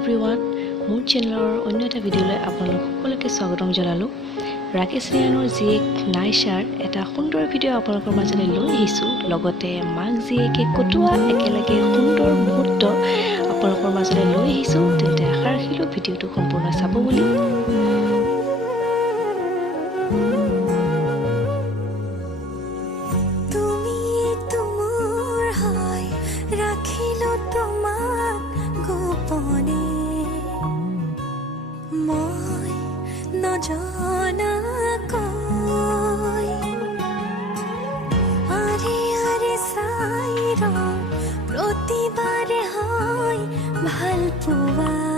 Everyone মোৰ চেনেলৰ অন্য এটা ভিডিঅ'লৈ আপোনালোক সকলোকে স্বাগতম জনালোঁ। ৰাকেশ ৰিয়ানৰ জীয়েক নাইচাৰ এটা সুন্দৰ ভিডিঅ' আপোনালোকৰ মাজলৈ লৈ আহিছোঁ। লগতে মাক জীয়েকে কটোৱা একেলগে সুন্দৰ মুহূৰ্ত আপোনালোকৰ মাজলৈ লৈ আহিছোঁ। তেন্তে আশা ৰাখিলোঁ ভিডিঅ'টো সম্পূৰ্ণ চাব বুলি। প্ৰতিবাৰে হয় ভাল পোৱা